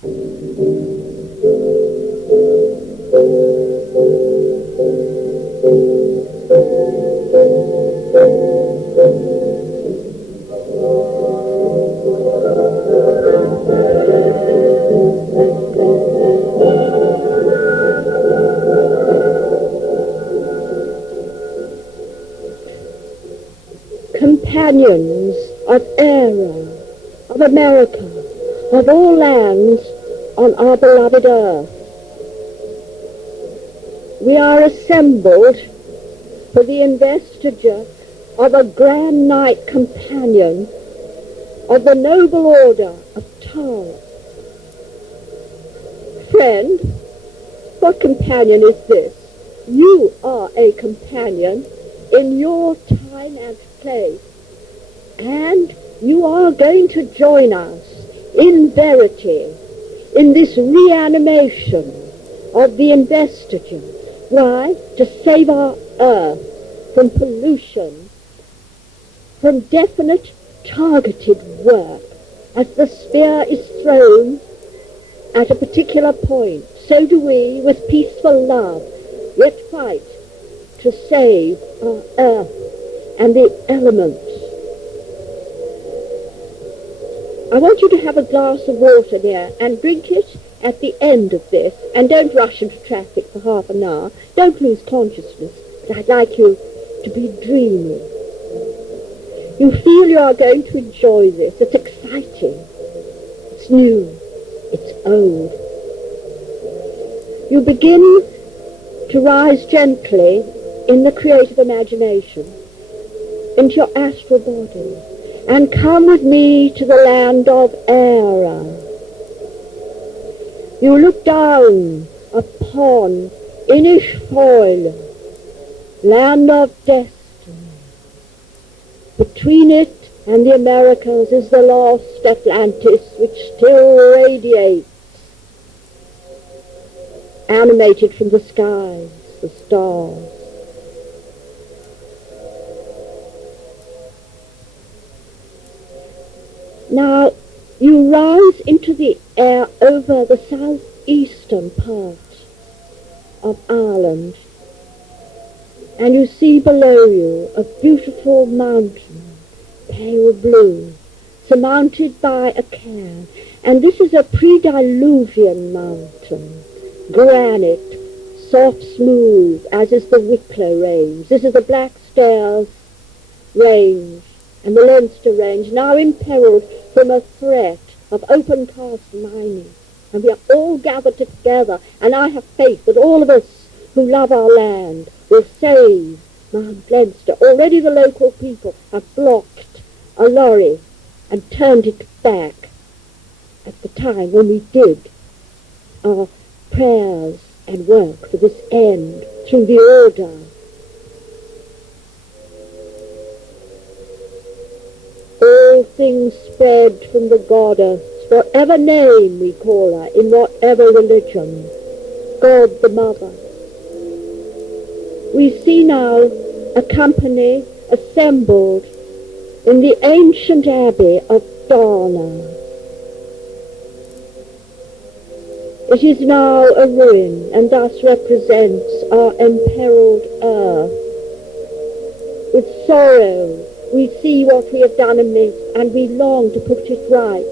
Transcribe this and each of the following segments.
Companions of era, of America, of all lands on our beloved earth, we are assembled for the investiture of a grand knight companion of the noble order of Tara. Friend, what companion is this? You are a companion in your time and place, and you are going to join us in verity in this reanimation of the investiture. Why? To save our earth from pollution, from definite targeted work. As the spear is thrown at a particular point, so do we, with peaceful love, yet fight to save our earth and the elements. I want you to have a glass of water there and drink it at the end of this, and don't rush into traffic for half an hour. Don't lose consciousness, but I'd like you to be dreamy. You feel you are going to enjoy this. It's exciting. It's new. It's old. You begin to rise gently in the creative imagination into your astral body, and come with me to the land of Era. You look down upon Inishfoil, land of destiny. Between it and the Americas is the lost Atlantis, which still radiates, animated from the skies, the stars. Now, you rise into the air over the southeastern part of Ireland, and you see below you a beautiful mountain, pale blue, surmounted by a cairn. And this is a pre-diluvian mountain, granite, soft, smooth, as is the Wicklow Range. This is the Black Stairs Range and the Leinster Range, now imperiled from a threat of open-cast mining. And we are all gathered together, and I have faith that all of us who love our land will save Mount Leinster. Already the local people have blocked a lorry and turned it back at the time when we did our prayers and work for this end through the Ordeal. All things spread from the goddess, whatever name we call her, in whatever religion, God the Mother. We see now a company assembled in the ancient abbey of Dana. It is now a ruin, and thus represents our imperiled earth. With sorrow we see what we have done amiss, and we long to put it right.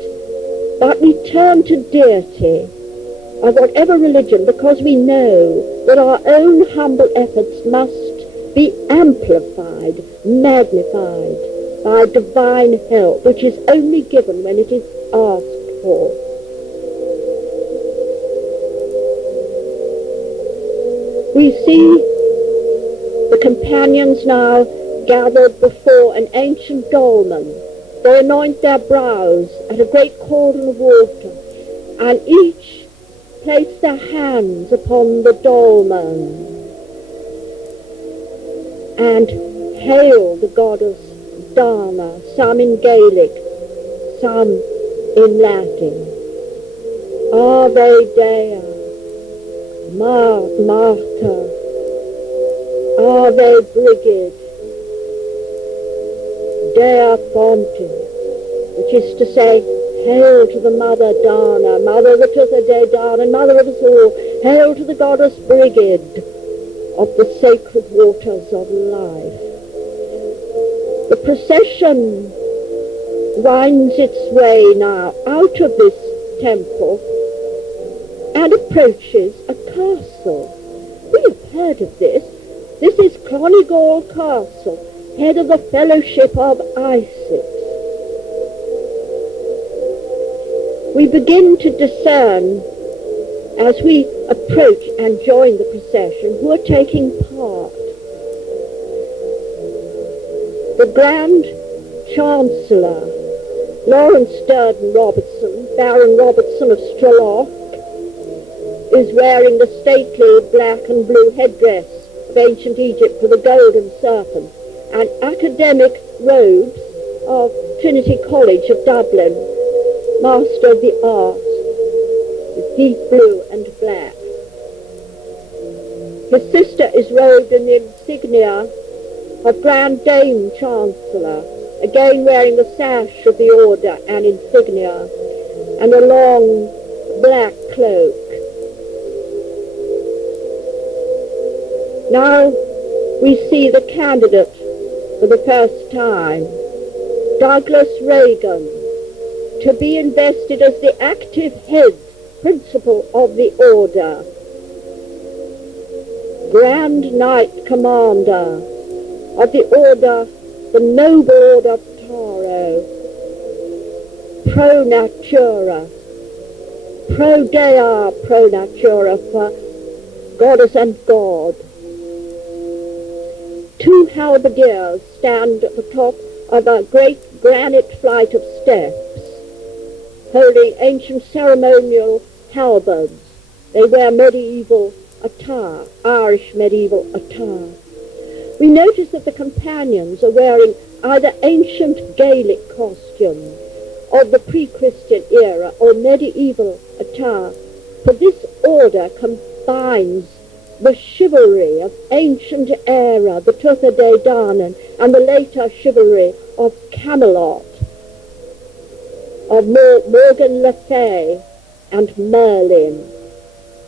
But we turn to deity of whatever religion, because we know that our own humble efforts must be amplified, magnified by divine help, which is only given when it is asked for. We see the companions now gathered before an ancient dolmen. They anoint their brows at a great cauldron of water, and each place their hands upon the dolmen and hail the goddess Dana, some in Gaelic, some in Latin. Ave Dea, Martha, Ave Brigid, Dea Fonte, which is to say, Hail to the Mother Dana, Mother of the Tutha De Dana, and Mother of us all. Hail to the Goddess Brigid of the sacred waters of life. The procession winds its way now out of this temple and approaches a castle. We have heard of this. This is Clonigall Castle, head of the Fellowship of Iles. We begin to discern, as we approach and join the procession, who are taking part. The Grand Chancellor, Lawrence Durden Robertson, Baron Robertson of Strelloch, is wearing the stately black and blue headdress of ancient Egypt with a golden serpent and academic robes of Trinity College of Dublin, Master of the Arts, with deep blue and black. His sister is robed in the insignia of Grand Dame Chancellor, again wearing the sash of the order and insignia, and a long black cloak. Now we see the candidate for the first time, Douglas Reagan, to be invested as the active head principal of the order, Grand Knight Commander of the order, the Noble Order of Taro, Pro Natura, Pro Dea Pro Natura, for Goddess and God. Two halberdiers stand at the top of a great granite flight of steps, holding ancient ceremonial halberds. They wear medieval attire, Irish medieval attire. We notice that the companions are wearing either ancient Gaelic costumes of the pre-Christian era or medieval attire, for this order combines the chivalry of ancient era, the Tutha De Danann, and the later chivalry of Camelot, of Morgan Le Fay and Merlin,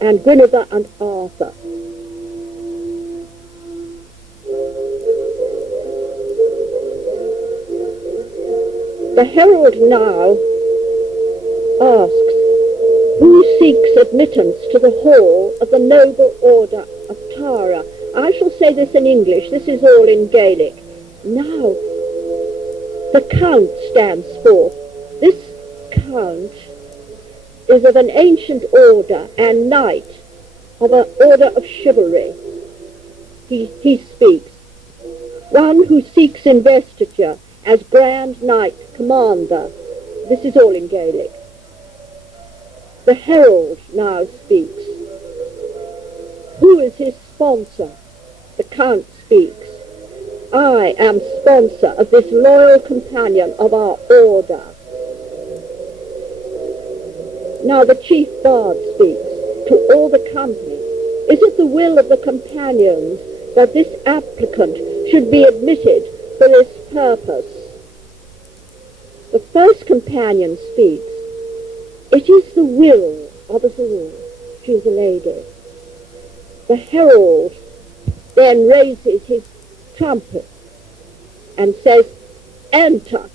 and Guinevere and Arthur. The herald now asks, who seeks admittance to the hall of the Noble Order of Tara? I shall say this in English. This is all in Gaelic. Now, the Count stands forth. This Count is of an ancient order and knight of an order of chivalry. He speaks. One who seeks investiture as Grand Knight Commander. This is all in Gaelic. The herald now speaks. Who is his sponsor? The Count speaks. I am sponsor of this loyal companion of our order. Now the chief bard speaks to all the company. Is it the will of the companions that this applicant should be admitted for this purpose? The first companion speaks. It is the will of us all. She is a lady. The herald then raises his trumpet and says, enter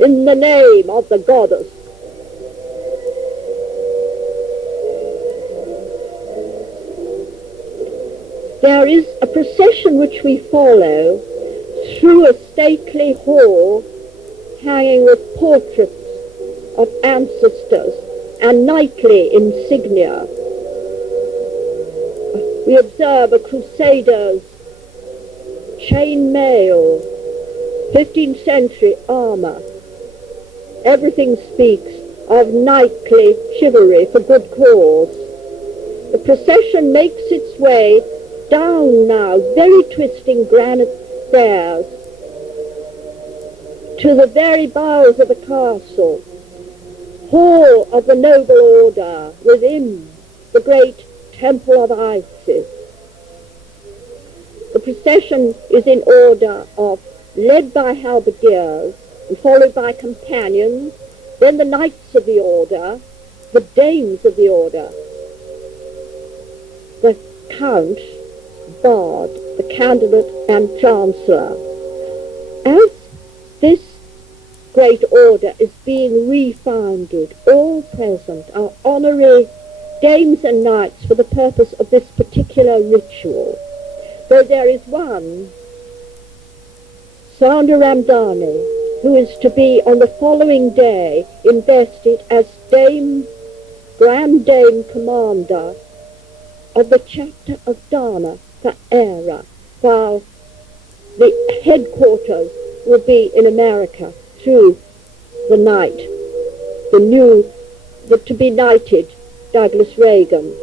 in the name of the goddess. There is a procession which we follow through a stately hall hanging with portraits of ancestors and knightly insignia. We observe a crusader's chain mail, 15th century armor. Everything speaks of knightly chivalry for good cause. The procession makes its way down now very twisting granite stairs to the very bowels of the castle, hall of the noble order, within the great temple of Isis. The procession is in order of, led by halberdiers, and followed by companions, then the knights of the order, the dames of the order, the count, bard, the candidate, and chancellor. As this great order is being refounded, all present are honorary dames and knights for the purpose of this particular ritual. Though there is one, Sandra Ramdani, who is to be on the following day invested as Grand Dame Commander of the chapter of Dana for Era, while the headquarters will be in America through the knight, the to be knighted Douglas Reagan.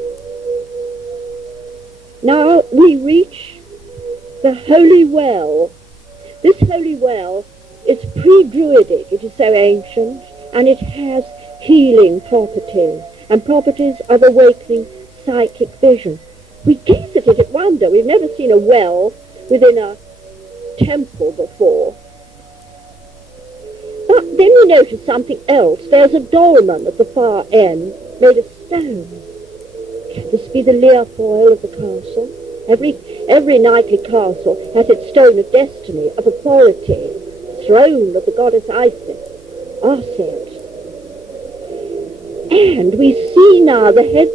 Now we reach the Holy Well. This Holy Well is pre-Druidic, it is so ancient, and it has healing properties, and properties of awakening psychic vision. We gaze at it at wonder. We've never seen a well within a temple before. But then we notice something else. There's a dolmen at the far end, made of stone. Can this be the Leofoil of the castle? Every knightly castle has its stone of destiny, of authority, throne of the goddess Isis, Arset. And we see now the heads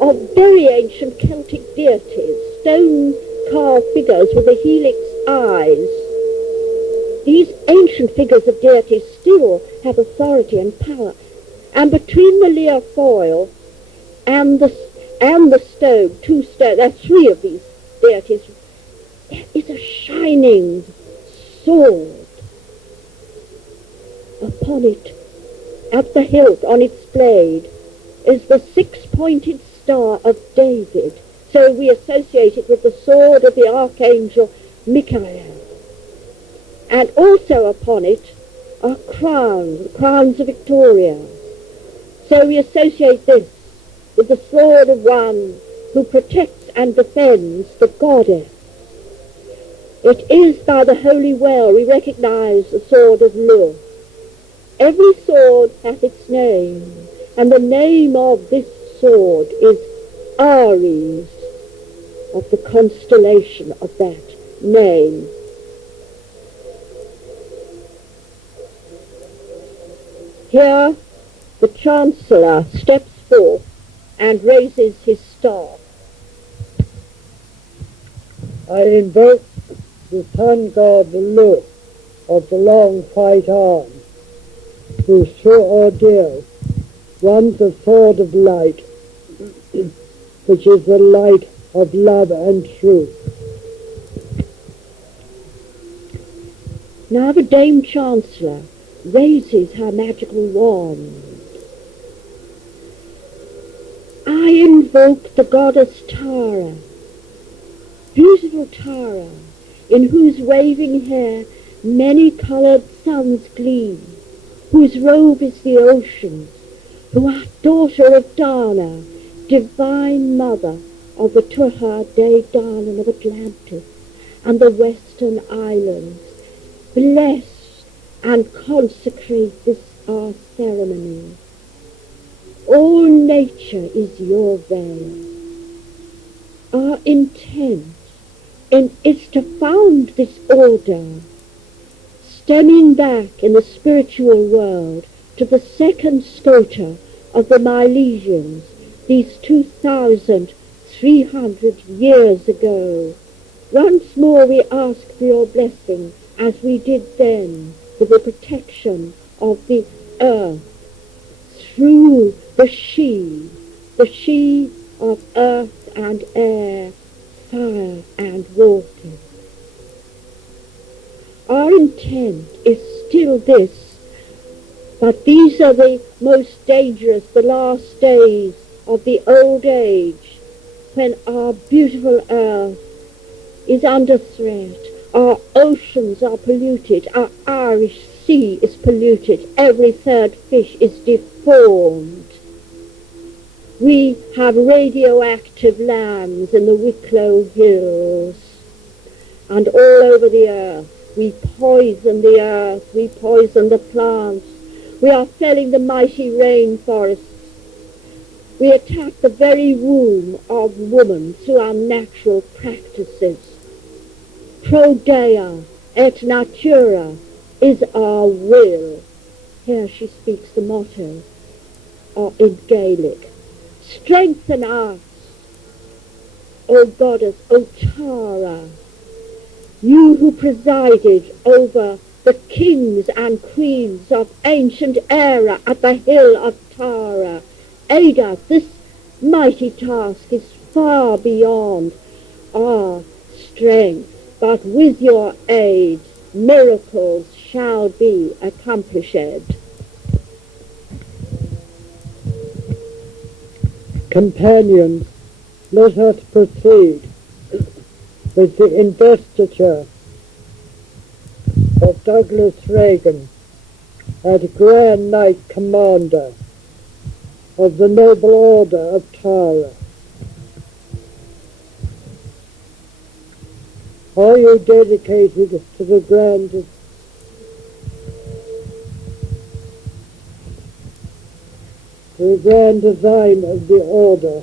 of very ancient Celtic deities, stone-carved figures with the helix eyes. These ancient figures of deities still have authority and power. And between the Leofoil and the stone, two stones, there are three of these deities, there is a shining sword. Upon it, at the hilt, on its blade, is the six-pointed star of David. So we associate it with the sword of the archangel Michael. And also upon it are crowns, the crowns of Victoria. So we associate this with the sword of one who protects and defends the goddess. It is by the Holy Well we recognize the sword of Lugh. Every sword hath its name, and the name of this sword is Aries, of the constellation of that name. Here the Chancellor steps forth and raises his staff. I invoke the sun god Lugh of the long white arm, who through Ordeal won the sword of light, which is the light of love and truth. Now the Dame Chancellor raises her magical wand. I invoke the goddess Tara, beautiful Tara, in whose waving hair many-coloured suns gleam, whose robe is the oceans, who art daughter of Dana, divine mother of the Tuatha De Danann of Atlantis and the western islands. Bless and consecrate this our ceremony. All nature is your veil. Our intent is to found this order, stemming back in the spiritual world to the second scota of the Milesians, these 2,300 years ago. Once more we ask for your blessing, as we did then, for the protection of the earth, through the she of earth and air, fire and water. Our intent is still this, but these are the most dangerous, the last days of the old age, when our beautiful earth is under threat, our oceans are polluted, our Irish sea is polluted, every third fish is deformed. We have radioactive lands in the Wicklow Hills, and all over the earth we poison the earth, we poison the plants, we are felling the mighty rainforests. We attack the very womb of woman through our natural practices. Pro Dea Et Natura is our will. Here she speaks the motto in Gaelic. Strengthen us, O goddess, O Tara, you who presided over the kings and queens of ancient era at the hill of Tara. Aid us. This mighty task is far beyond our strength, but with your aid, miracles shall be accomplished. Companions, let us proceed with the investiture of Douglas Reagan as Grand Knight Commander of the Noble Order of Tara. Are you dedicated to the grand design of the order,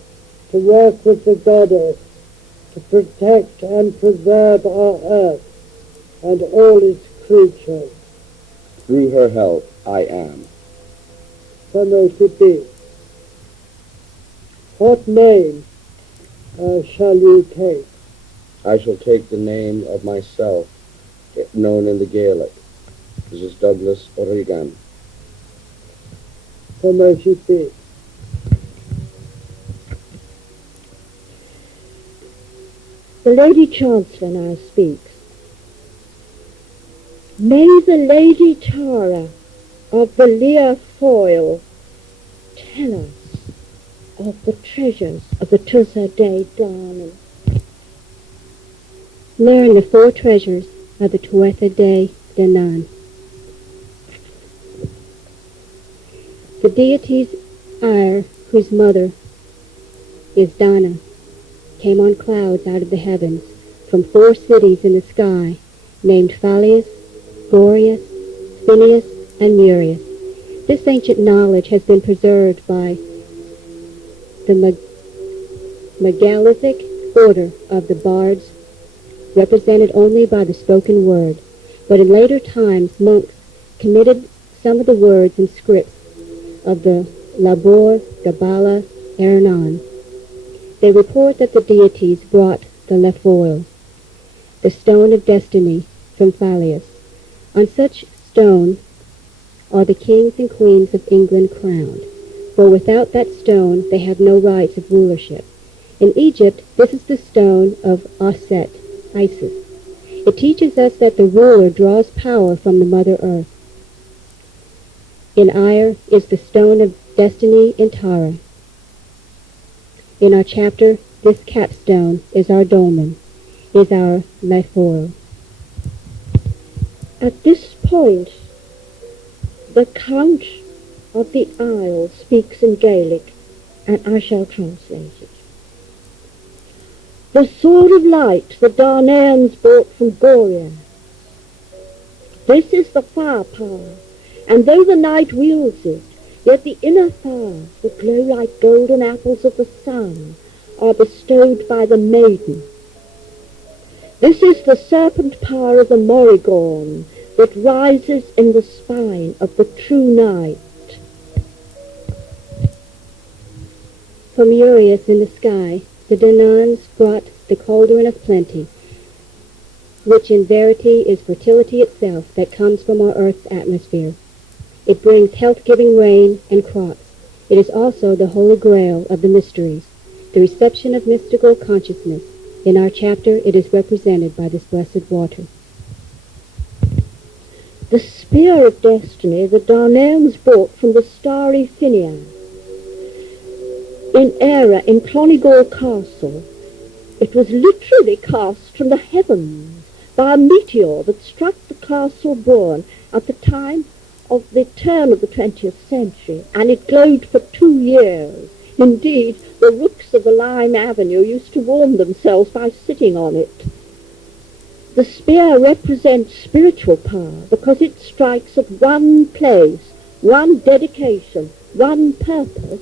to work with the goddess, to protect and preserve our earth and all its creatures? Through her help, I am. So may it be. What name shall you take? I shall take the name of myself, known in the Gaelic. This is Douglas Reagan. So may it be. The Lady Chancellor now speaks. May the Lady Tara of the Lear Foyle tell us of the treasures of the Tuatha De Danann. Learn the 4 treasures of the Tuatha De Danann. The deities Ire, whose mother is Dana, came on clouds out of the heavens from 4 cities in the sky, named Phalius, Boreas, Phineus, and Murius. This ancient knowledge has been preserved by the megalithic order of the bards, represented only by the spoken word, but in later times monks committed some of the words and scripts of the Labor Gabala Ernan. They report that the deities brought the Lefoil, the stone of destiny, from Phalius. On such stone are the kings and queens of England crowned, for without that stone they have no rights of rulership. In Egypt, this is the stone of Aset, Isis. It teaches us that the ruler draws power from the Mother Earth. In Ire is the stone of destiny in Tara. In our chapter, this capstone is our dolmen, is our Lefoil. At this point, the Count of the Iles speaks in Gaelic, and I shall translate it. The sword of light the Darnairns brought from Goria. This is the far power, and though the knight wields it, yet the inner fires that glow like golden apples of the sun are bestowed by the maiden. This is the serpent power of the Morrigan that rises in the spine of the true knight. From Urius in the sky, the Dananns brought the cauldron of plenty, which in verity is fertility itself that comes from our earth's atmosphere. It brings health-giving rain and crops. It is also the holy grail of the mysteries, the reception of mystical consciousness. In our chapter, it is represented by this blessed water. The spear of destiny the Darnairns brought from the starry Phineas. In Era, in Clonigor Castle, it was literally cast from the heavens by a meteor that struck the castle burn at the time of the turn of the 20th century, and it glowed for 2 years. Indeed, the rooks of the Lime Avenue used to warm themselves by sitting on it. The spear represents spiritual power because it strikes at one place, one dedication, one purpose,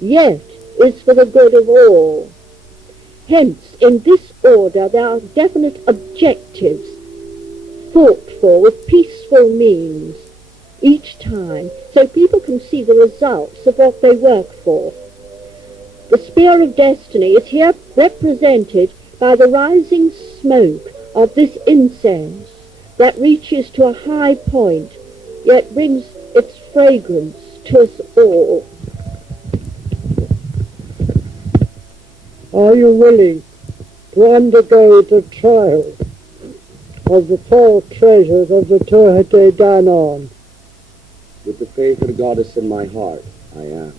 yet is for the good of all. Hence, in this order, there are definite objectives fought for with peaceful means each time, so people can see the results of what they work for. The spear of destiny is here represented by the rising smoke of this incense that reaches to a high point, yet brings its fragrance to us all. Are you willing to undergo the trial of the four treasures of the Torah de Danon? With the faith of the goddess in my heart, I am.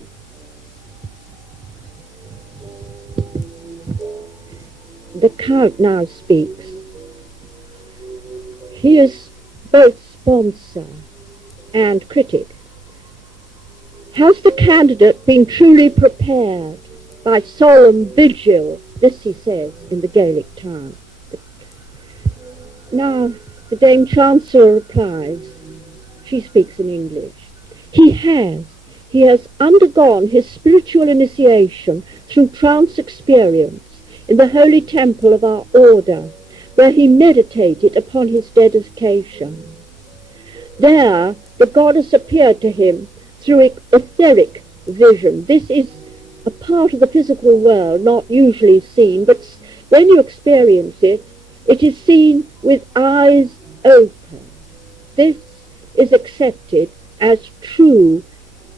The Count now speaks. He is both sponsor and critic. Has the candidate been truly prepared by solemn vigil? This he says in the Gaelic tongue. Now the Dame Chancellor replies. She speaks in English. He has undergone his spiritual initiation through trance experience in the holy temple of our order, where he meditated upon his dedication. There the goddess appeared to him through etheric vision. This is a part of the physical world not usually seen, but when you experience it, it is seen with eyes open. This is accepted as true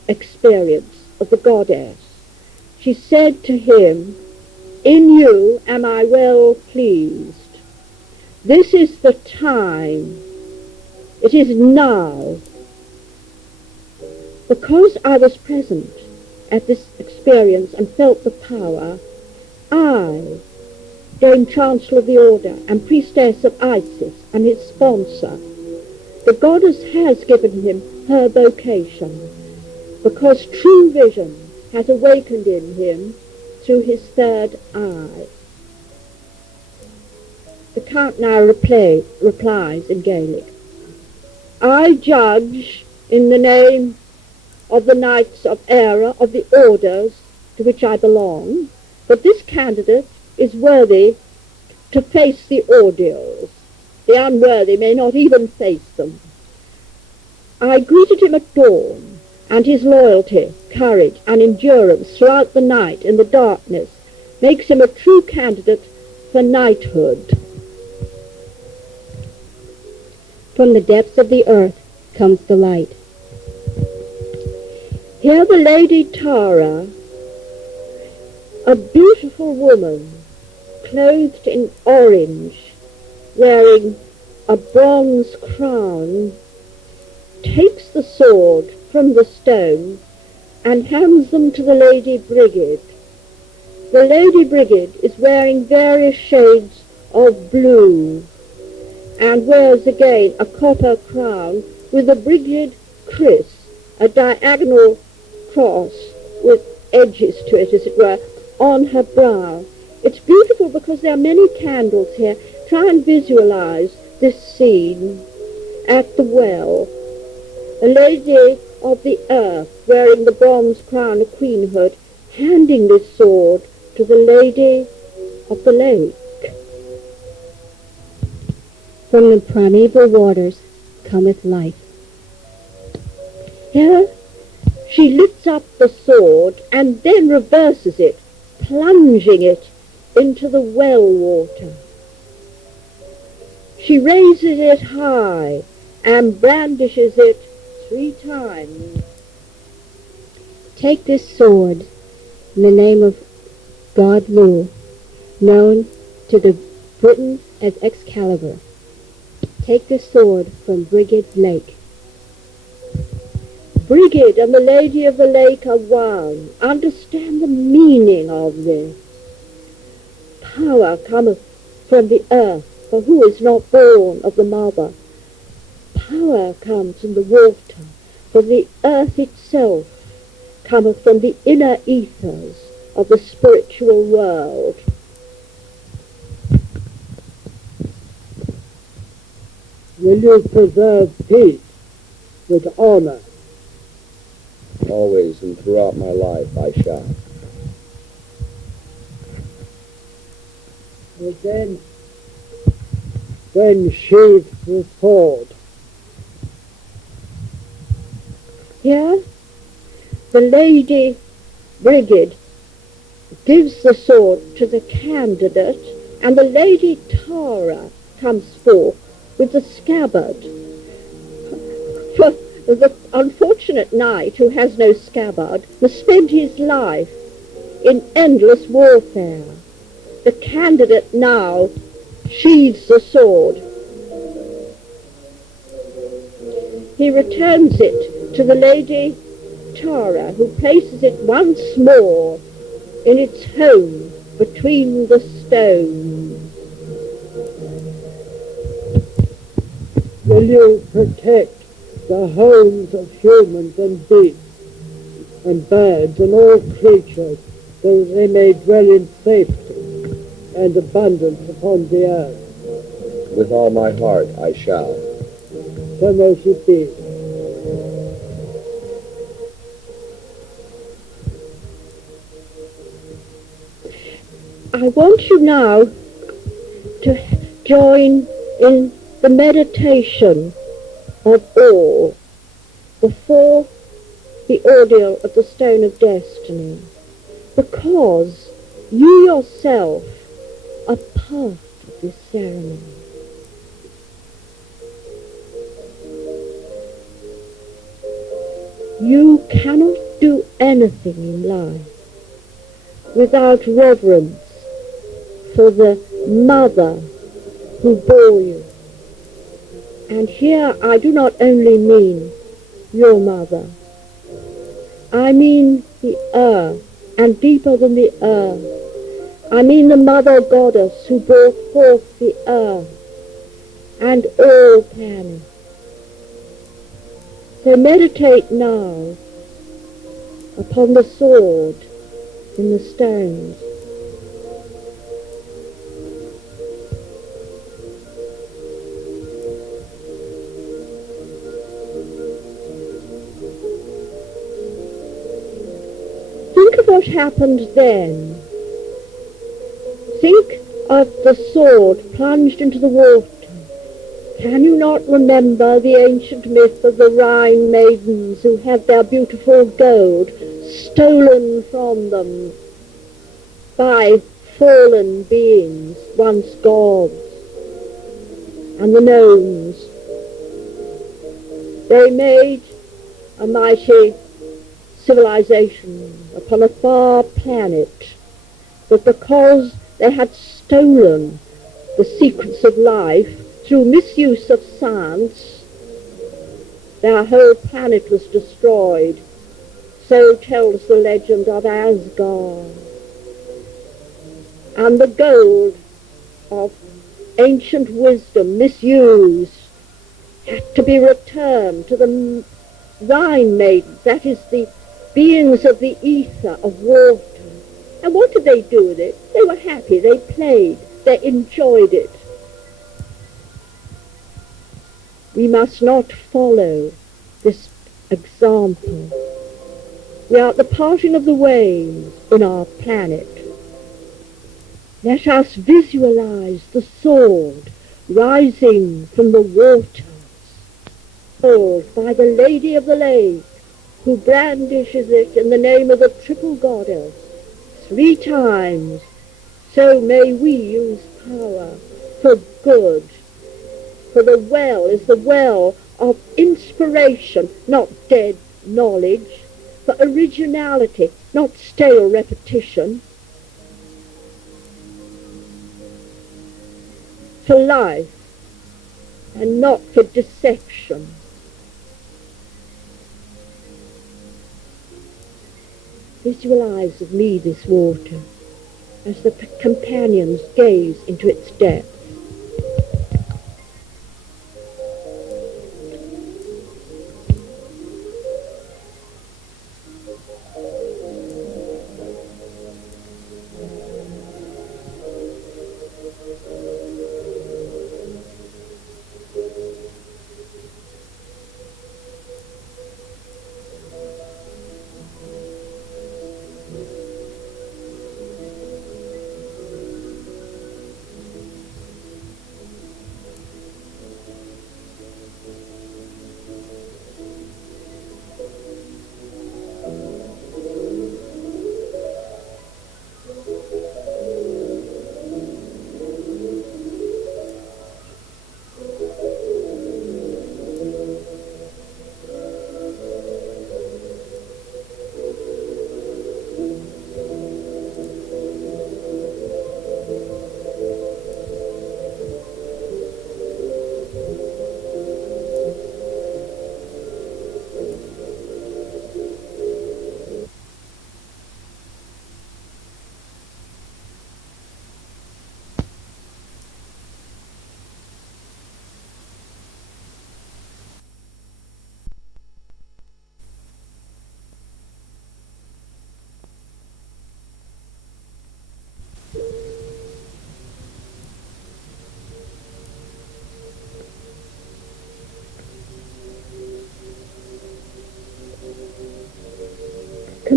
experience of the goddess. She said to him, "In you am I well pleased. This is the time. It is now." Because I was present at this experience and felt the power, I, Dame Chancellor of the Order and Priestess of Isis and his sponsor, the goddess has given him her vocation, because true vision has awakened in him through his third eye. The Count now replies in Gaelic, "I judge in the name of the Knights of Era of the orders to which I belong, but this candidate is worthy to face the ordeals. The unworthy may not even face them. I greeted him at dawn, and his loyalty, courage, and endurance throughout the night in the darkness makes him a true candidate for knighthood." From the depths of the earth comes the light. Here the Lady Tara, a beautiful woman, clothed in orange, wearing a bronze crown, takes the sword from the stone and hands them to the Lady Brigid. The Lady Brigid is wearing various shades of blue and wears again a copper crown with a Brigid Chris, a diagonal cross with edges to it, as it were, on her brow. It's beautiful because there are many candles here. Try and visualize this scene at the well. A lady of the earth wearing the bronze crown of queenhood, handing this sword to the lady of the lake. From the primeval waters cometh life. Here she lifts up the sword and then reverses it, plunging it into the well water. She raises it high and brandishes it 3 times. Take this sword in the name of God Lugh, known to the Britons as Excalibur. Take this sword from Brigid Lake. Brigid and the Lady of the Lake are one. Understand the meaning of this. Power cometh from the earth, for who is not born of the mother? Power comes from the water, for the earth itself cometh from the inner ethers of the spiritual world. Will you preserve peace with honor? Always and throughout my life I shall. And then, when sheathed the sword, Here, the Lady Brigid gives the sword to the candidate, and the Lady Tara comes forth with the scabbard. For the unfortunate knight who has no scabbard must spend his life in endless warfare. The candidate now sheathes the sword. He returns it to the Lady Tara, who places it once more in its home between the stones. will you protect the homes of humans and beasts and birds and all creatures, so that they may dwell in safety and abundance upon the earth? With all my heart I shall. So may it be. I want you now to join in the meditation of all before the ordeal of the Stone of Destiny, because you yourself are part of this ceremony. You cannot do anything in life without reverence for the mother who bore you. And here I do not only mean your mother. I mean the earth, and deeper than the earth. I mean the mother goddess who brought forth the earth and all planets. So meditate now upon the sword in the stones. Think of what happened then. Think of the sword plunged into the water. Can you not remember the ancient myth of the Rhine maidens who had their beautiful gold stolen from them by fallen beings, once gods, and the gnomes? They made a mighty civilization upon a far planet, but because they had stolen the secrets of life through misuse of science, their whole planet was destroyed. So tells the legend of Asgard. And the gold of ancient wisdom misused had to be returned to the Rhine maidens, that is the beings of the ether, of water. And what did they do with it? They were happy, they played, they enjoyed it. We must not follow this example. We are at the parting of the ways in our planet. Let us visualize the sword rising from the waters, held by the Lady of the Lake, who brandishes it in the name of the triple goddess 3 times. So may we use power for good. For the well is the well of inspiration, not dead knowledge. For originality, not stale repetition. For life, and not for deception. Visualize of me this water as the companions gaze into its depth.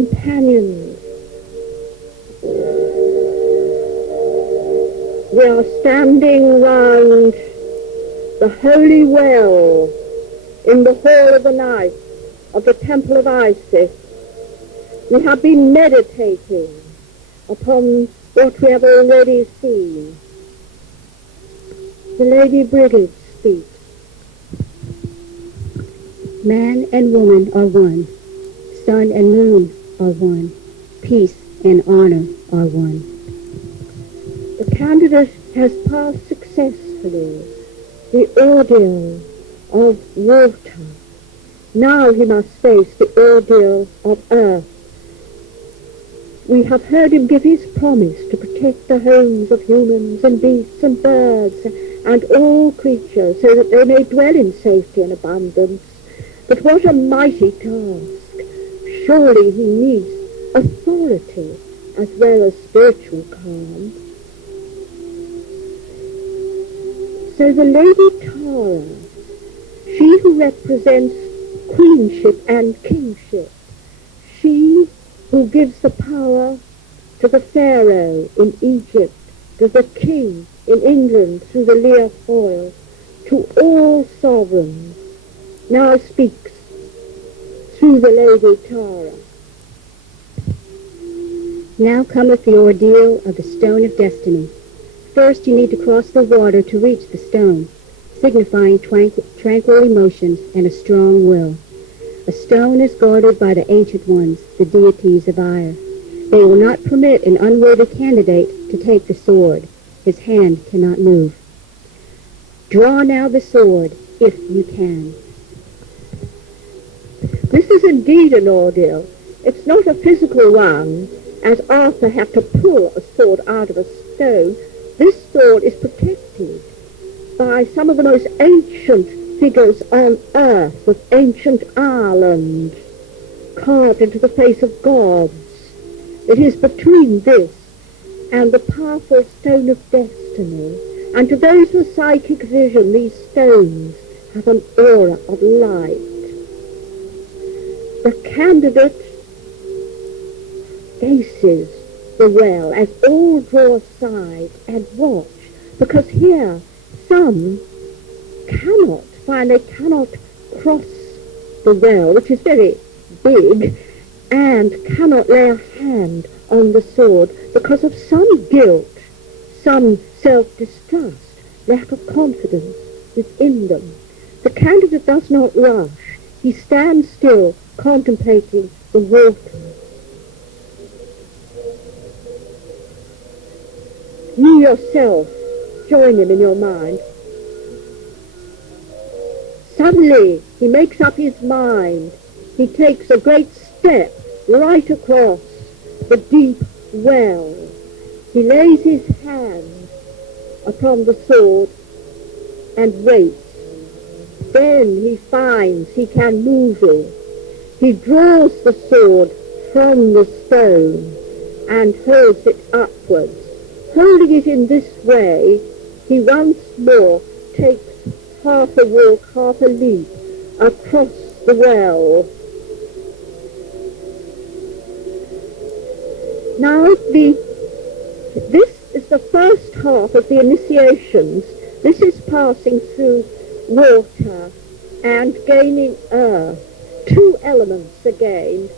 companions. We are standing round the holy well in the hall of the night of the temple of Isis. We have been meditating upon what we have already seen. The Lady Brigid speaks. Man and woman are one. Sun and moon are one. Peace and honor are one. The candidate has passed successfully the ordeal of water. Now he must face the ordeal of earth. We have heard him give his promise to protect the homes of humans and beasts and birds and all creatures so that they may dwell in safety and abundance. But what a mighty task! Surely he needs authority as well as spiritual calm. So the Lady Tara, she who represents queenship and kingship, she who gives the power to the Pharaoh in Egypt, to the king in England through the Lear foil, to all sovereigns, now speaks through the Lady Tara. Now cometh the ordeal of the stone of destiny. First you need to cross the water to reach the stone, signifying tranquil emotions and a strong will. A stone is guarded by the ancient ones, the deities of ire. They will not permit an unworthy candidate to take the sword. His hand cannot move. Draw now the sword, if you can. This is indeed an ordeal. It's not a physical one, as Arthur had to pull a sword out of a stone. This sword is protected by some of the most ancient figures on earth of ancient Ireland, carved into the face of gods. It is between this and the powerful stone of destiny, and to those with psychic vision, these stones have an aura of light. The candidate faces the well as all draw aside and watch, because here some cannot find, they cannot cross the well, which is very big, and cannot lay a hand on the sword because of some guilt, some self-distrust, lack of confidence within them. The candidate does not rush. He stands still, contemplating the water. You yourself join him in your mind. Suddenly, he makes up his mind. He takes a great step right across the deep well. He lays his hand upon the sword and waits. Then he finds he can move it. He draws the sword from the stone and holds it upwards. Holding it in this way, he once more takes half a walk, half a leap across the well. Now this is the first half of the initiations. This is passing through water and gaining earth. Two elements again,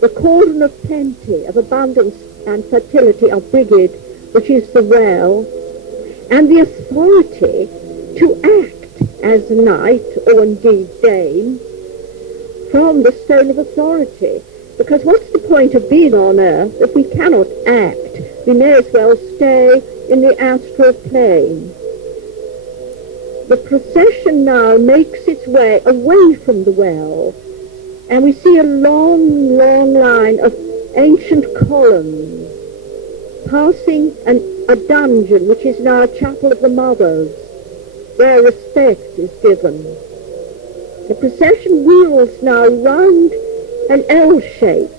the cauldron of plenty, of abundance and fertility of Brigid, which is the well, and the authority to act as knight or indeed dame from the stone of authority. Because what's the point of being on earth if we cannot act? We may as well stay in the astral plane. The procession now makes its way away from the well, and we see a long, long line of ancient columns passing a dungeon, which is now a chapel of the mothers, where respect is given. The procession wheels now round an L shape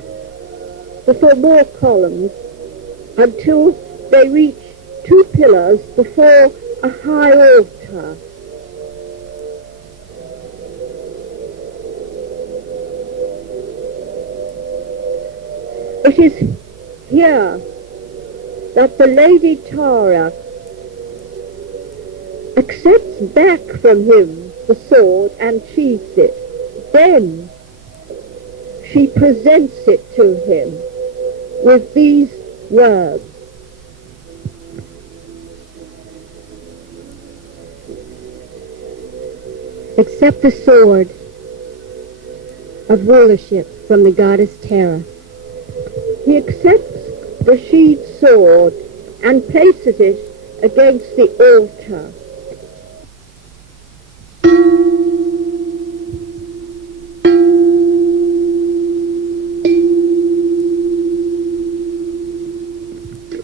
before more columns until they reach two pillars before a high altar. It is here that the Lady Tara accepts back from him the sword and sheathes it. Then she presents it to him with these words. Accept the sword of rulership from the goddess Terra. He accepts the sheathed sword and places it against the altar.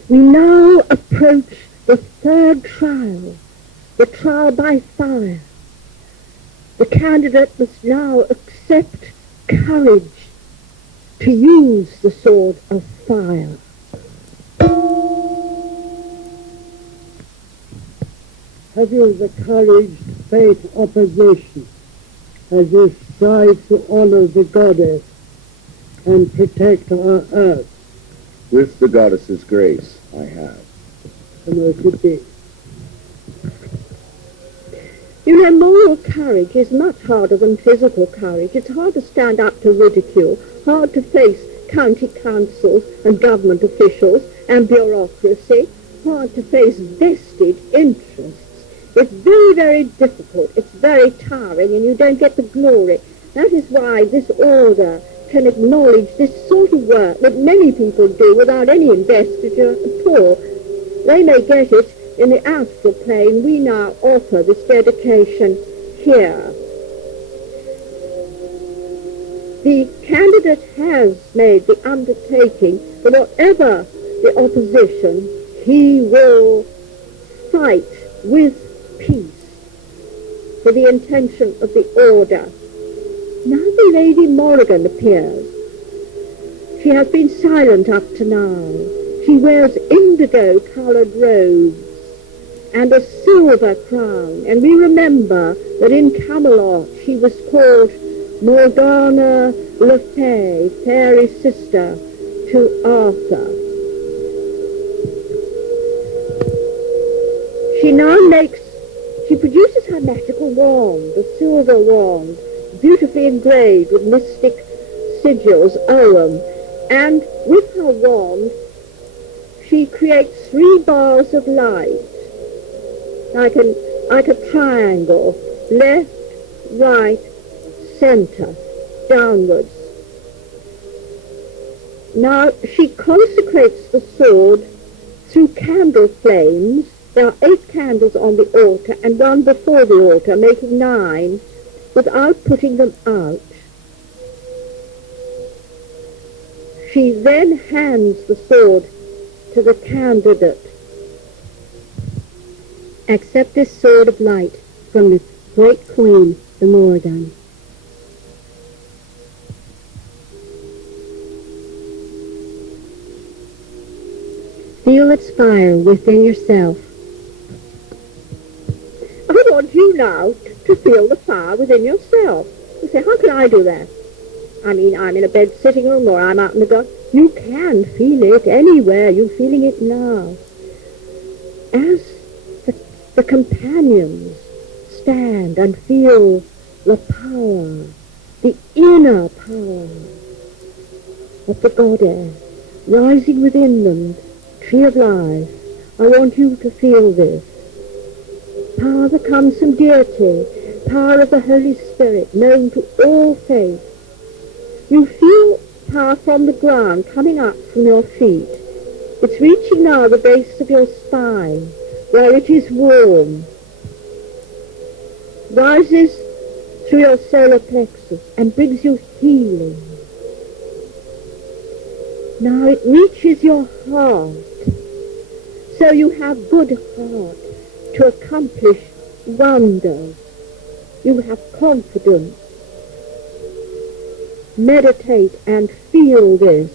We now approach the third trial, the trial by fire. The candidate must now accept courage to use the sword of fire. Have you the courage to face opposition as you strive to honor the goddess and protect our earth? With the goddess's grace, I have. And let it be. You know, moral courage is much harder than physical courage. It's hard to stand up to ridicule, hard to face county councils and government officials and bureaucracy, hard to face vested interests. It's very, very difficult. It's very tiring, and you don't get the glory. That is why this order can acknowledge this sort of work that many people do without any investiture at all. They may get it in the astral plane. We now offer this dedication here. The candidate has made the undertaking that whatever the opposition, he will fight with peace for the intention of the order. Now the Lady Morrigan appears. She has been silent up to now. She wears indigo-coloured robes and a silver crown, and we remember that in Camelot she was called Morgana le Fay, fairy sister to Arthur. She produces her magical wand, the silver wand, beautifully engraved with mystic sigils, Ogham, and with her wand she creates 3 bars of light, like a triangle, left, right, center, downwards. Now she consecrates the sword through candle flames. There are 8 candles on the altar and 1 before the altar, making 9, without putting them out. She then hands the sword to the candidate. Accept this sword of light from the great queen, the Morrigan. Feel its fire within yourself. I want you now to feel the fire within yourself. You say, how can I do that? I mean, I'm in a bed sitting room or I'm out in the dark. You can feel it anywhere. You're feeling it now. As the companions stand and feel the power, the inner power of the goddess rising within them, tree of life. I want you to feel this. Power that comes from deity, power of the Holy Spirit, known to all faith. You feel power from the ground coming up from your feet. It's reaching now the base of your spine, where it is warm. Rises through your solar plexus and brings you healing. Now it reaches your heart, so you have good heart to accomplish wonders. You have confidence. Meditate and feel this.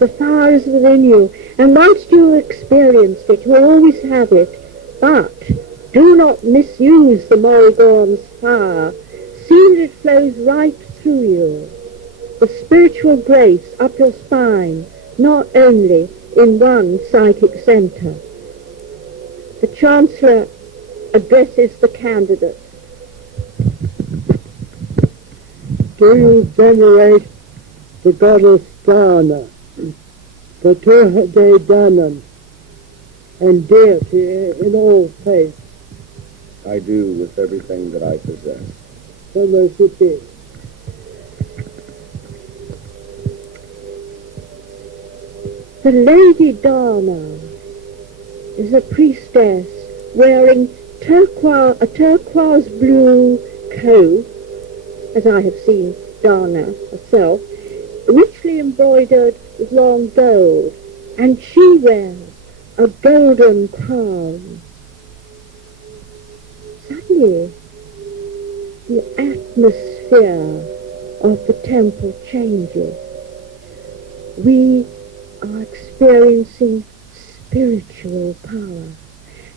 The fire is within you, and once you have experienced it, you will always have it. But do not misuse the Morrigan's fire. See that it flows right through you. The spiritual grace up your spine, not only in one psychic center. The Chancellor addresses the candidate. Do you venerate the goddess Dana, the Dea Et Natura, and deity in all faiths? I do with everything that I possess. So may it be. The Lady Dana is a priestess wearing a turquoise blue coat, as I have seen Dana herself, richly embroidered with long gold, and she wears a golden crown. Suddenly, the atmosphere of the temple changes. We are experiencing spiritual power,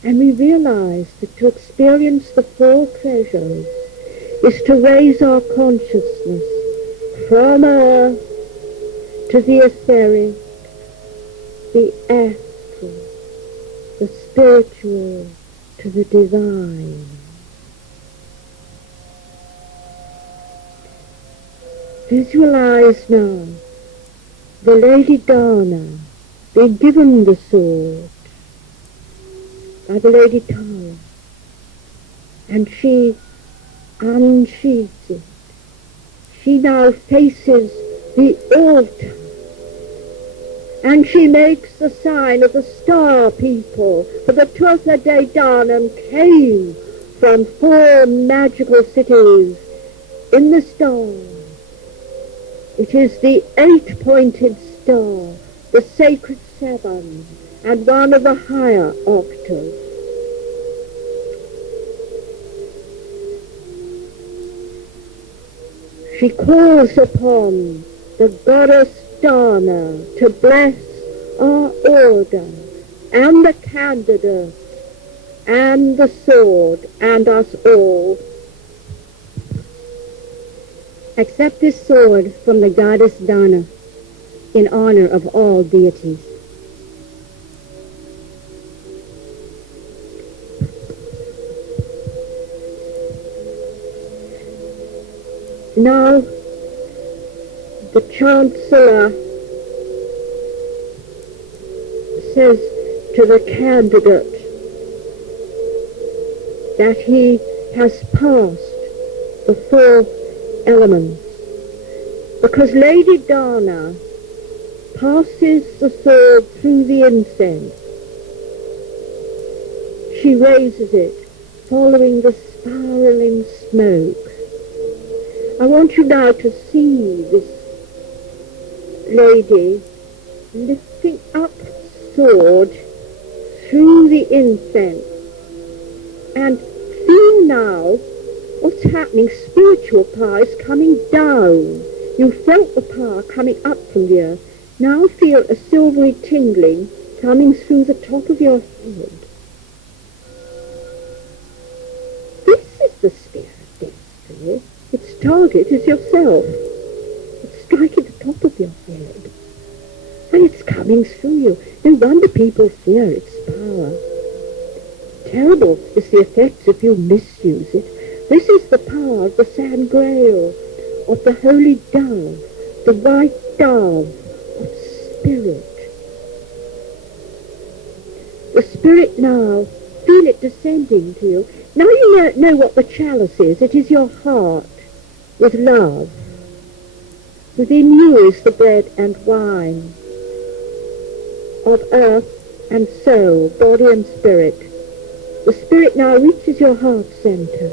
and we realize that to experience the four treasures is to raise our consciousness from earth to the etheric, the astral, the spiritual to the divine. Visualize now the Lady Dana being given the sword by the Lady Tara, and she unsheathes it. She now faces the altar, and she makes the sign of the star people, for the Tuatha De Danann came from 4 magical cities in the stars. It is the 8-pointed star, the sacred 7, and one of the higher octaves. She calls upon the goddess Dana to bless our order, and the candidate, and the sword, and us all. Accept this sword from the goddess Dana in honor of all deities. Now, the Chancellor says to the candidate that he has passed the 4 elements, because Lady Dana passes the sword through the incense. She raises it, following the spiraling smoke. I want you now to see this lady lifting up the sword through the incense, and feel now what's happening. Spiritual power is coming down. You felt the power coming up from the earth. Now feel a silvery tingling coming through the top of your head. This is the spear of destiny. Its target is yourself. It's striking the top of your head. And it's coming through you. No wonder people fear its power. Terrible is the effects if you misuse it. This is the power of the Sand Grail, of the Holy Dove, the White Dove of Spirit. The Spirit now, feel it descending to you. Now you know what the chalice is. It is your heart with love. Within you is the bread and wine of earth and soul, body and spirit. The Spirit now reaches your heart center.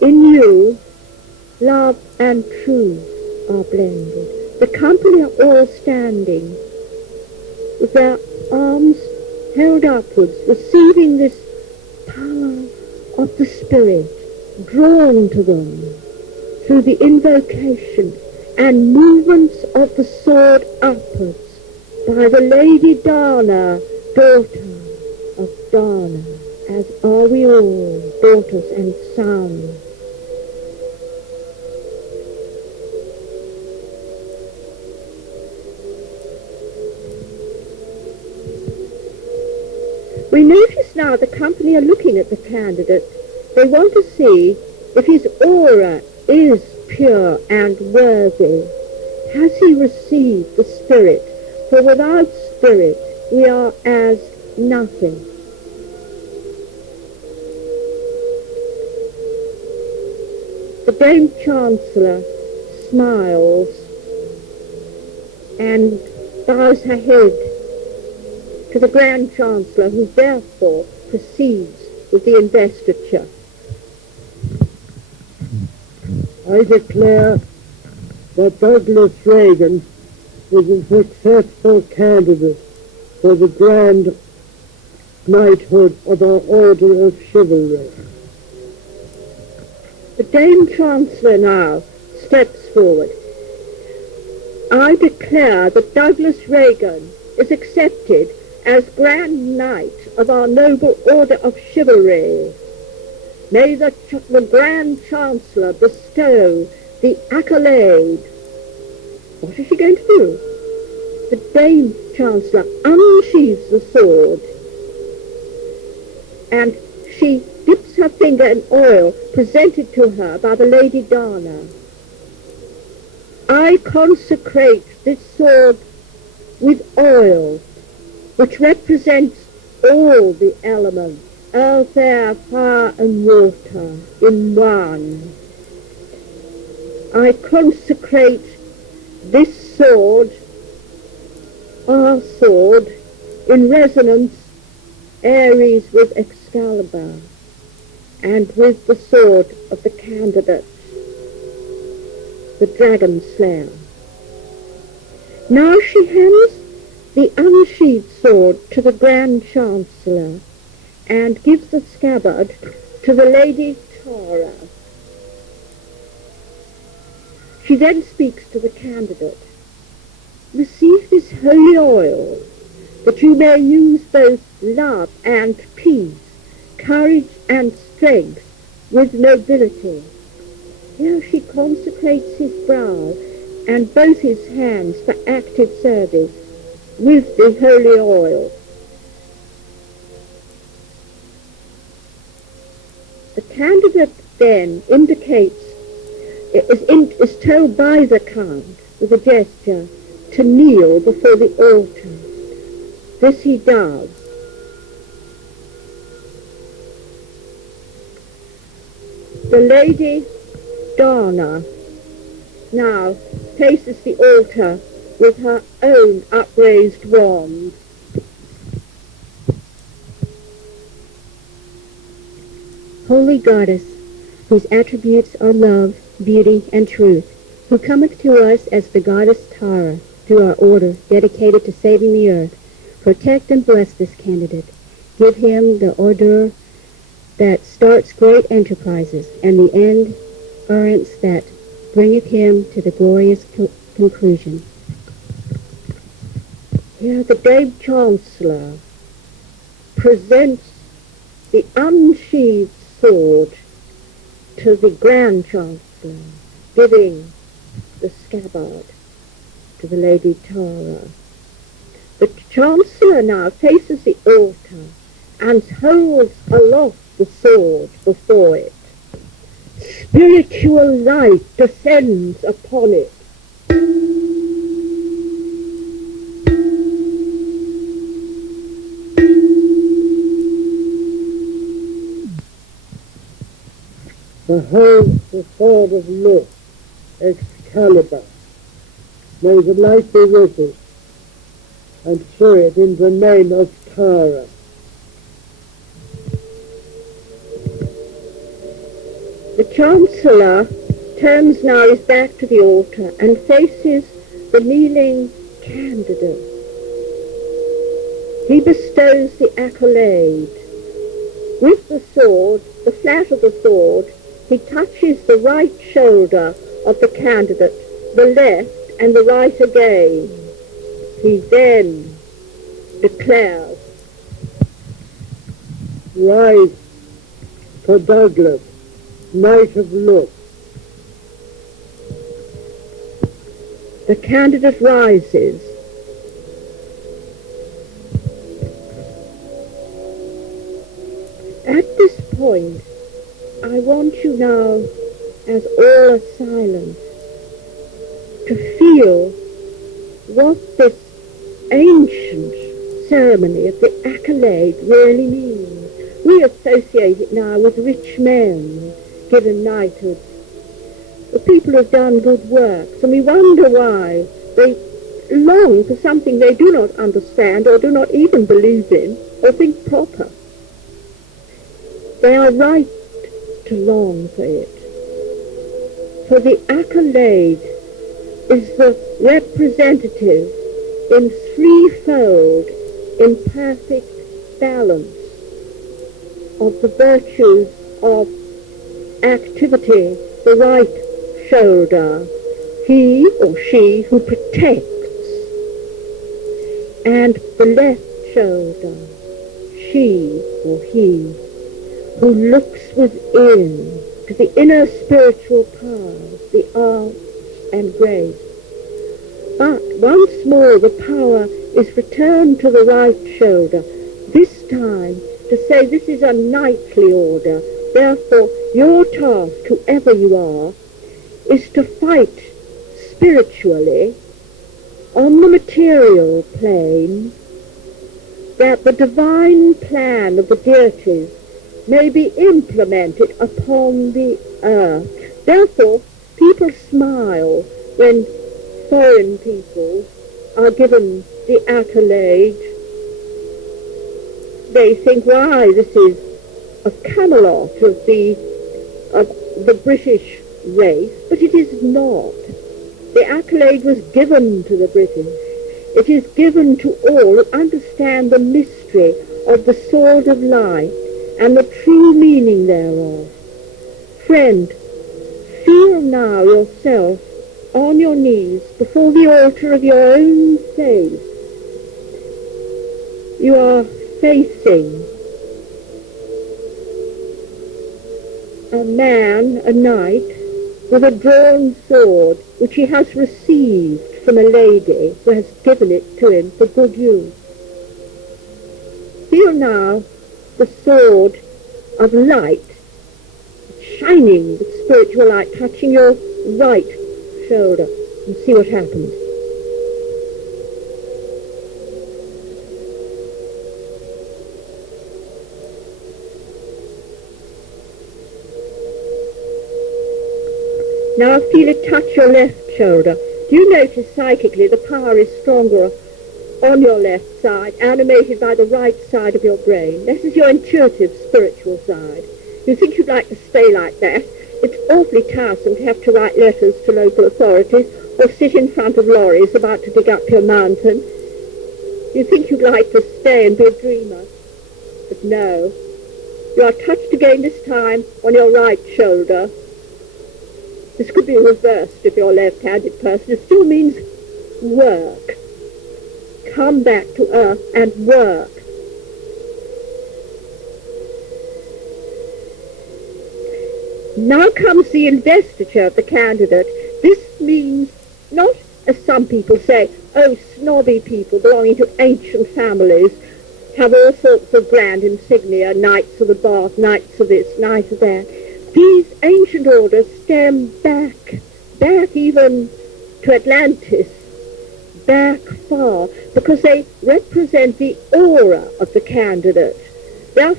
In you, love and truth are blended. The company are all standing with their arms held upwards, receiving this power of the Spirit drawn to them through the invocation. and movements of the sword upwards by the Lady Dana, daughter of Dana, as are we all, daughters and sons. We notice now the company are looking at the candidate. They want to see if his aura is pure and worthy. Has he received the Spirit? For without Spirit we are as nothing. The Dame Chancellor smiles and bows her head to the Grand Chancellor, who therefore proceeds with the investiture. I declare that Douglas Reagan is a successful candidate for the grand knighthood of our Order of Chivalry. The Dame Chancellor now steps forward. I declare that Douglas Reagan is accepted as Grand Knight of our noble Order of Chivalry. May the Grand Chancellor bestow the accolade. What is she going to do? The Dame Chancellor unsheathes the sword, and she dips her finger in oil presented to her by the Lady Dana. I consecrate this sword with oil, which represents all the elements, earth, air, fire, and water in one. I consecrate this sword, our sword, in resonance, Aries with Excalibur, and with the sword of the candidate, the Dragon Slayer. Now she hands the unsheathed sword to the Grand Chancellor and gives the scabbard to the Lady Tara. She then speaks to the candidate. Receive this holy oil, that you may use both love and peace, courage and strength with nobility. Here she consecrates his brow and both his hands for active service with the holy oil. The candidate then is told by the Count with a gesture to kneel before the altar. This he does. The Lady Dana now faces the altar with her own upraised wand. Holy Goddess, whose attributes are love, beauty, and truth, who cometh to us as the Goddess Tara through our order dedicated to saving the earth, protect and bless this candidate. Give him the order that starts great enterprises, and the endurance that bringeth him to the glorious conclusion. Here the Dame Chancellor presents the unsheathed sword to the Grand Chancellor, giving the scabbard to the Lady Tara. The Chancellor now faces the altar and holds aloft the sword before it. Spiritual light descends upon it. Behold the sword of Lugh, Excalibur. May the light be with us, and through it in the name of Tara. The Chancellor turns now his back to the altar and faces the kneeling candidate. He bestows the accolade. With the sword, the flat of the sword, he touches the right shoulder of the candidate the left and the right again. He then declares, Rise for Douglas, Knight of Lugh. the candidate rises. At this point, I want you now, as all are silent, to feel what this ancient ceremony of the accolade really means. We associate it now with rich men given knighthoods, the people who have done good works, and we wonder why they long for something they do not understand or do not even believe in or think proper. They are right to long for it. For the accolade is the representative in threefold, in perfect balance of the virtues of activity. The right shoulder, he or she who protects, and the left shoulder, she or he who looks within to the inner spiritual powers, the arts and grace. But once more the power is returned to the right shoulder, this time to say this is a knightly order. Therefore, your task, whoever you are, is to fight spiritually on the material plane that the divine plan of the deities may be implemented upon the earth. Therefore, people smile when foreign peoples are given the accolade. They think, why, this is a Camelot of the British race, but it is not. The accolade was given to the British. It is given to all who understand the mystery of the sword of light and the true meaning thereof. Friend, feel now yourself on your knees before the altar of your own faith. You are facing a man, a knight, with a drawn sword, which he has received from a lady who has given it to him for good use. Feel now the sword of light, shining with spiritual light, touching your right shoulder, and see what happens. Now feel it touch your left shoulder. Do you notice psychically the power is stronger on your left side, animated by the right side of your brain? This is your intuitive spiritual side. You think you'd like to stay like that. It's awfully tiresome to have to write letters to local authorities or sit in front of lorries about to dig up your mountain. You think you'd like to stay and be a dreamer. But no. You are touched again this time on your right shoulder. This could be reversed if you're a left-handed person. It still means work. Come back to earth and work. Now comes the investiture of the candidate. This means not, as some people say, oh, snobby people belonging to ancient families have all sorts of grand insignia, knights of the bath, knights of this, knights of that. These ancient orders stem back even to Atlantis, back far, because they represent the aura of the candidate. Thus,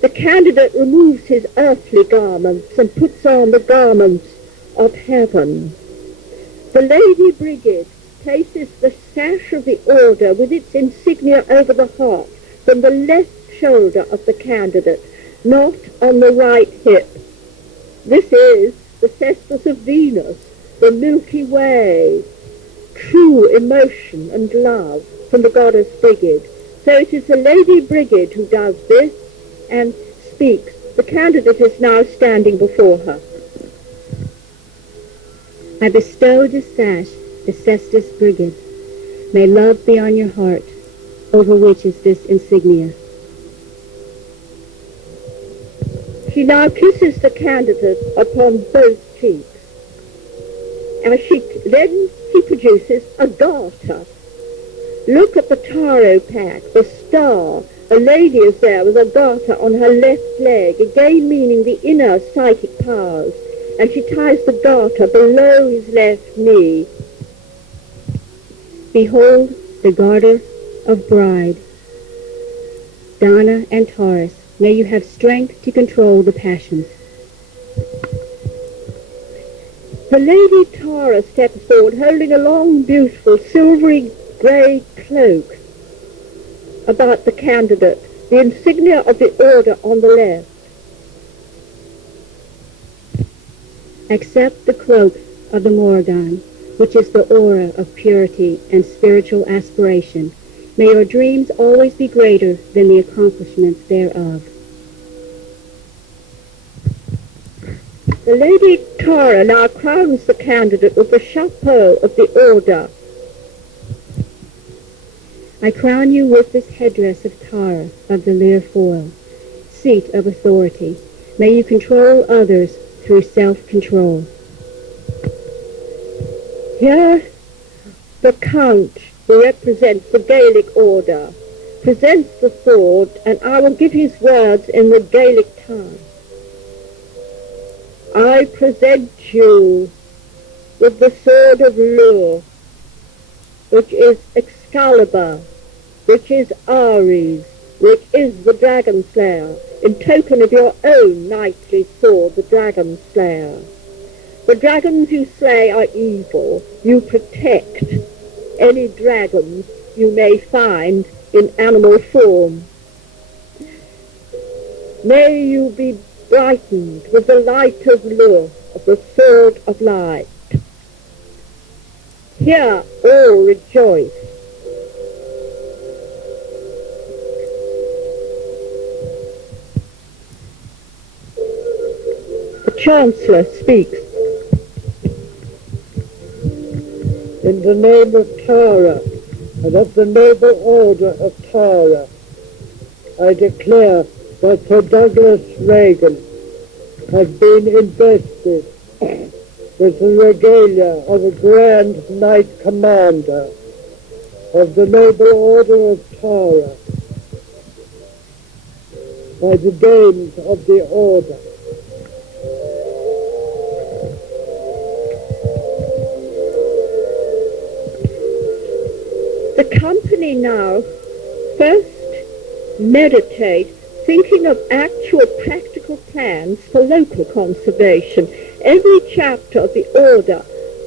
the candidate removes his earthly garments and puts on the garments of heaven. The Lady Brigid places the sash of the order with its insignia over the heart from the left shoulder of the candidate, not on the right hip. This is the cestus of Venus, the Milky Way, true emotion and love from the goddess Brigid. So it is the Lady Brigid who does this and speaks. The candidate is now standing before her. I bestow this sash, the cestus brigid. May love be on your heart, over which is this insignia. She now kisses the candidate upon both cheeks. And then she produces a garter. Look at the taro pack, the star. A lady is there with a garter on her left leg, again meaning the inner psychic powers. And she ties the garter below his left knee. Behold the garter of bride. Dana and Taurus, may you have strength to control the passions. The Lady Tara steps forward, holding a long, beautiful, silvery grey cloak about the candidate, the insignia of the order on the left. Accept the cloak of the Morrigan, which is the aura of purity and spiritual aspiration. May your dreams always be greater than the accomplishments thereof. The Lady Tara now crowns the candidate with the chapeau of the order. I crown you with this headdress of Tara of the lyre foil, seat of authority. May you control others through self-control. Here, the Count, who represents the Gaelic order, presents the sword, and I will give his words in the Gaelic tongue. I present you with the sword of Lugh, which is Excalibur, which is Ares, which is the Dragon Slayer, in token of your own knightly sword, the Dragon Slayer. The dragons you slay are evil. You protect any dragons you may find in animal form. May you be brightened with the light of Lugh, of the sword of light. Here all rejoice. The Chancellor speaks. In the name of Tara and of the noble order of Tara, I declare that Sir Douglas Regan has been invested with the regalia of a Grand Knight Commander of the noble order of Tara by the dames of the order. The company now first meditate, thinking of actual practical plans for local conservation. Every chapter of the order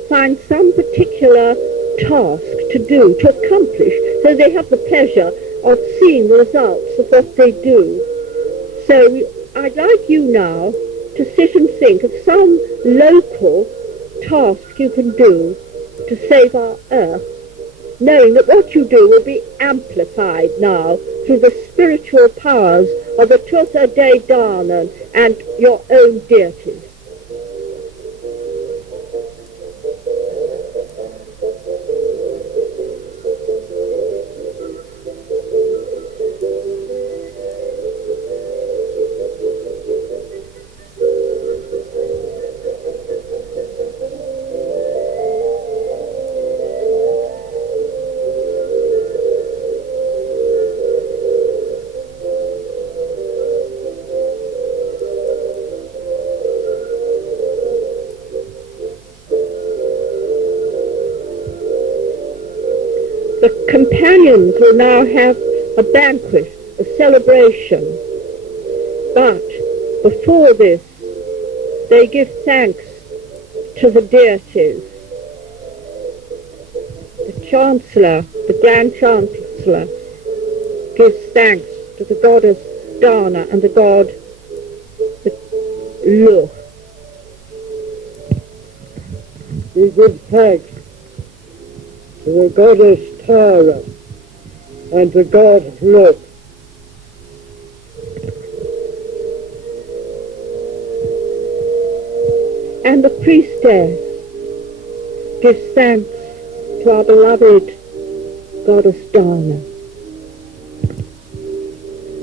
finds some particular task to do, to accomplish, so they have the pleasure of seeing the results of what they do. So I'd like you now to sit and think of some local task you can do to save our earth, knowing that what you do will be amplified now through the spiritual powers of the Tuatha De Danann and your own deities. The companions will now have a banquet, a celebration. But before this, they give thanks to the deities. The Chancellor, the Grand Chancellor, gives thanks to the goddess Dana and the god Lugh. We give thanks to the goddess Tara and the god Lugh. And the priestess give thanks to our beloved goddess Dana.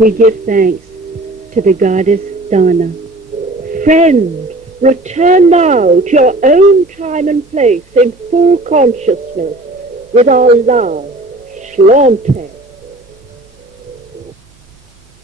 We give thanks to the goddess Dana. Friend, return now to your own time and place in full consciousness with our love, Shlante.